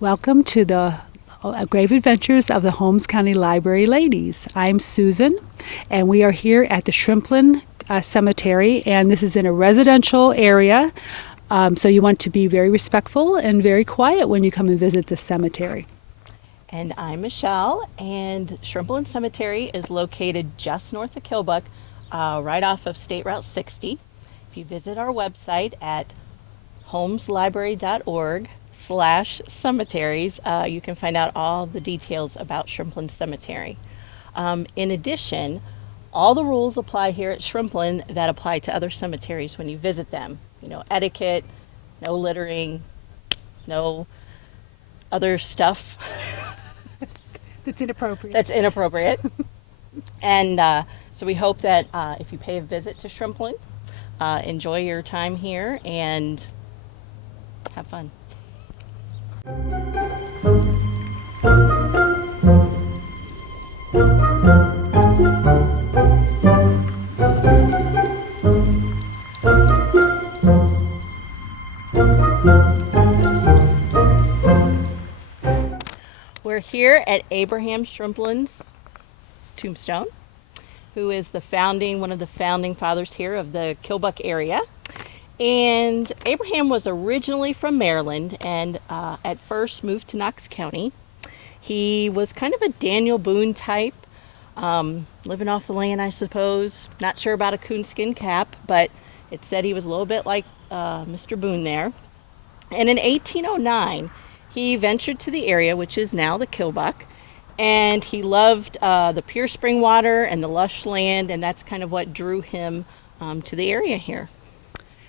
Welcome to the Grave Adventures of the Holmes County Library Ladies. I'm Susan, and we are here at the Shrimplin Cemetery, and this is in a residential area, so you want to be very respectful and very quiet when you come and visit this cemetery. And I'm Michelle, and Shrimplin Cemetery is located just north of Killbuck, right off of State Route 60. If you visit our website at holmeslibrary.org/cemeteries, you can find out all the details about Shrimplin Cemetery. In addition, all the rules apply here at Shrimplin that apply to other cemeteries when you visit them. You know, etiquette, no littering, no other stuff That's inappropriate. that's inappropriate. And so we hope that if you pay a visit to Shrimplin, enjoy your time here and have fun. We're here at Abraham Shrimplin's tombstone, who is one of the founding fathers here of the Killbuck area. And Abraham was originally from Maryland and at first moved to Knox County. He was kind of a Daniel Boone type, living off the land, I suppose. Not sure about a coonskin cap, but it said he was a little bit like Mr. Boone there. And in 1809, he ventured to the area, which is now the Killbuck, and he loved the pure spring water and the lush land, and that's kind of what drew him to the area here.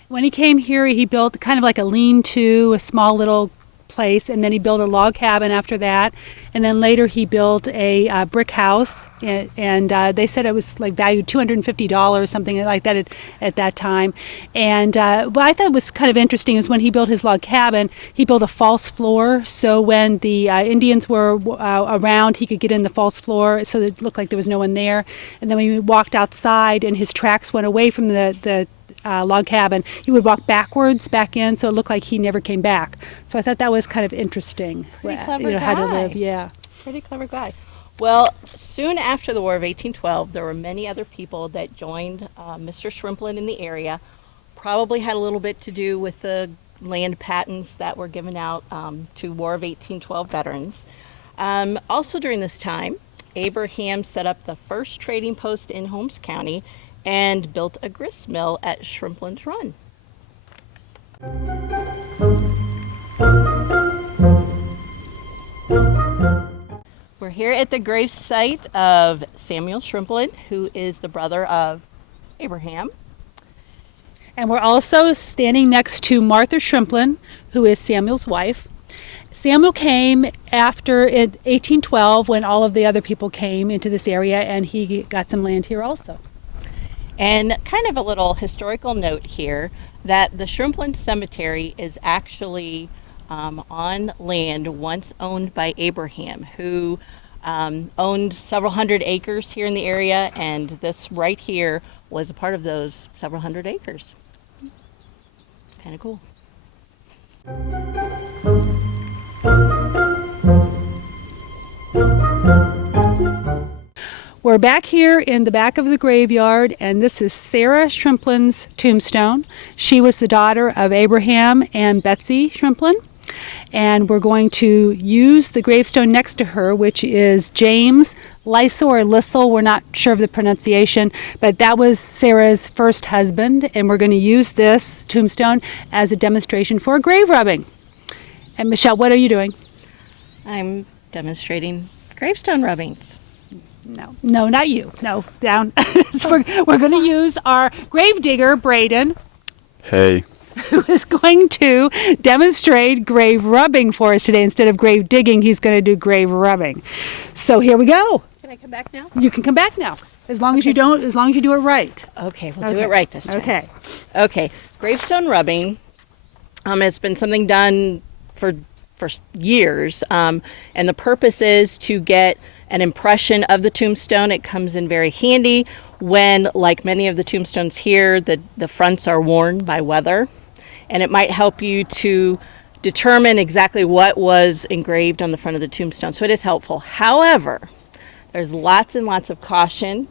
When he came here, he built kind of like a lean-to, a small little place, and then he built a log cabin after that, and then later he built a brick house, and they said it was like valued $250, something like that at that time. And what I thought was kind of interesting is when he built his log cabin, he built a false floor, so when the Indians were around, he could get in the false floor, so it looked like there was no one there. And then when he walked outside and his tracks went away from the log cabin, he would walk backwards back in, so it looked like he never came back. So I thought that was kind of interesting. Pretty clever how to guy. live. Yeah. Pretty clever guy. Well, soon after the War of 1812, there were many other people that joined Mr. Shrimplin in the area. Probably had a little bit to do with the land patents that were given out to War of 1812 veterans. Also during this time, Abraham set up the first trading post in Holmes County and built a grist mill at Shrimplin's Run. We're here at the grave site of Samuel Shrimplin, who is the brother of Abraham. And we're also standing next to Martha Shrimplin, who is Samuel's wife. Samuel came after 1812 when all of the other people came into this area, and he got some land here also. And kind of a little historical note here that the Shrimplin Cemetery is actually on land once owned by Abraham, who owned several hundred acres here in the area, and this right here was a part of those several hundred acres. Kind of cool. We're back here in the back of the graveyard, and this is Sarah Shrimplin's tombstone. She was the daughter of Abraham and Betsy Shrimplin, and we're going to use the gravestone next to her, which is James Lysel or Lissel. We're not sure of the pronunciation, but that was Sarah's first husband, and we're going to use this tombstone as a demonstration for grave rubbing. And Michelle, what are you doing? I'm demonstrating gravestone rubbings. No, not you. No, down. So we're going to use our grave digger, Braden. Hey. Who is going to demonstrate grave rubbing for us today. Instead of grave digging, he's going to do grave rubbing. So here we go. Can I come back now? You can come back now. As long as you do it right. Okay, we'll do it right this time. Okay. Okay, gravestone rubbing has been something done for years, and the purpose is to get an impression of the tombstone. It comes in very handy when, like many of the tombstones here, the fronts are worn by weather, and it might help you to determine exactly what was engraved on the front of the tombstone. So it is helpful. However, there's lots and lots of caution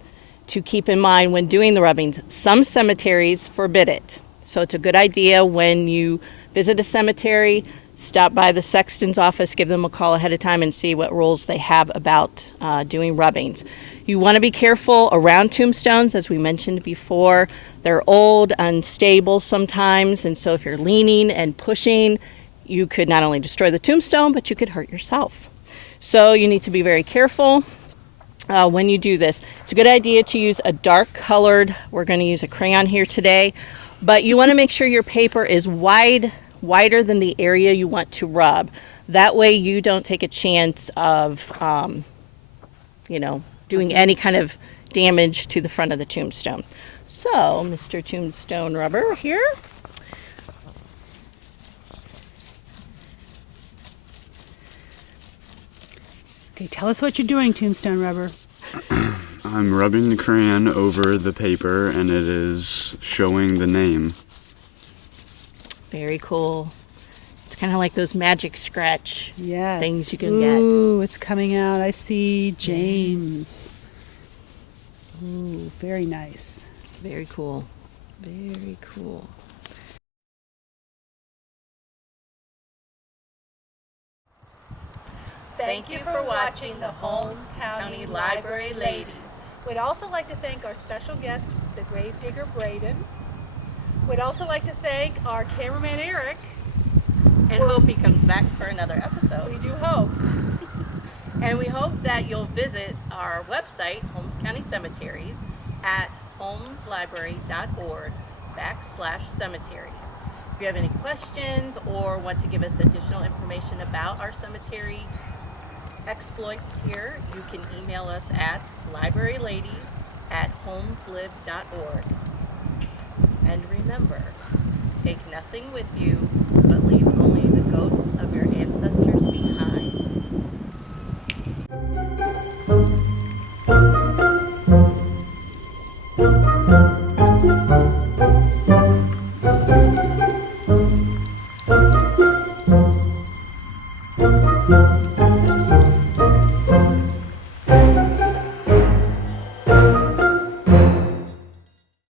to keep in mind when doing the rubbings. Some cemeteries forbid it. So it's a good idea when you visit a cemetery, stop by the sexton's office, give them a call ahead of time and see what rules they have about doing rubbings. You want to be careful around tombstones, as we mentioned before. They're old, unstable sometimes, and so if you're leaning and pushing, you could not only destroy the tombstone, but you could hurt yourself. So you need to be very careful when you do this. It's a good idea to use a dark colored, we're going to use a crayon here today, but you want to make sure your paper is wider than the area you want to rub. That way you don't take a chance of, doing any kind of damage to the front of the tombstone. So, Mr. Tombstone Rubber here. Okay, tell us what you're doing, Tombstone Rubber. I'm rubbing the crayon over the paper and it is showing the name. Very cool. It's kind of like those magic scratch things you can get. Ooh, it's coming out. I see James. Ooh, very nice. Very cool. Very cool. Thank you for watching the Holmes County Library Ladies. We'd also like to thank our special guest, the gravedigger Braden. We'd also like to thank our cameraman Eric. And hope he comes back for another episode. We do hope. And we hope that you'll visit our website, Holmes County Cemeteries, at holmeslibrary.org/cemeteries. If you have any questions or want to give us additional information about our cemetery exploits here, you can email us at libraryladies@holmeslive.org. And remember, take nothing with you, but leave only the ghosts of your ancestors behind.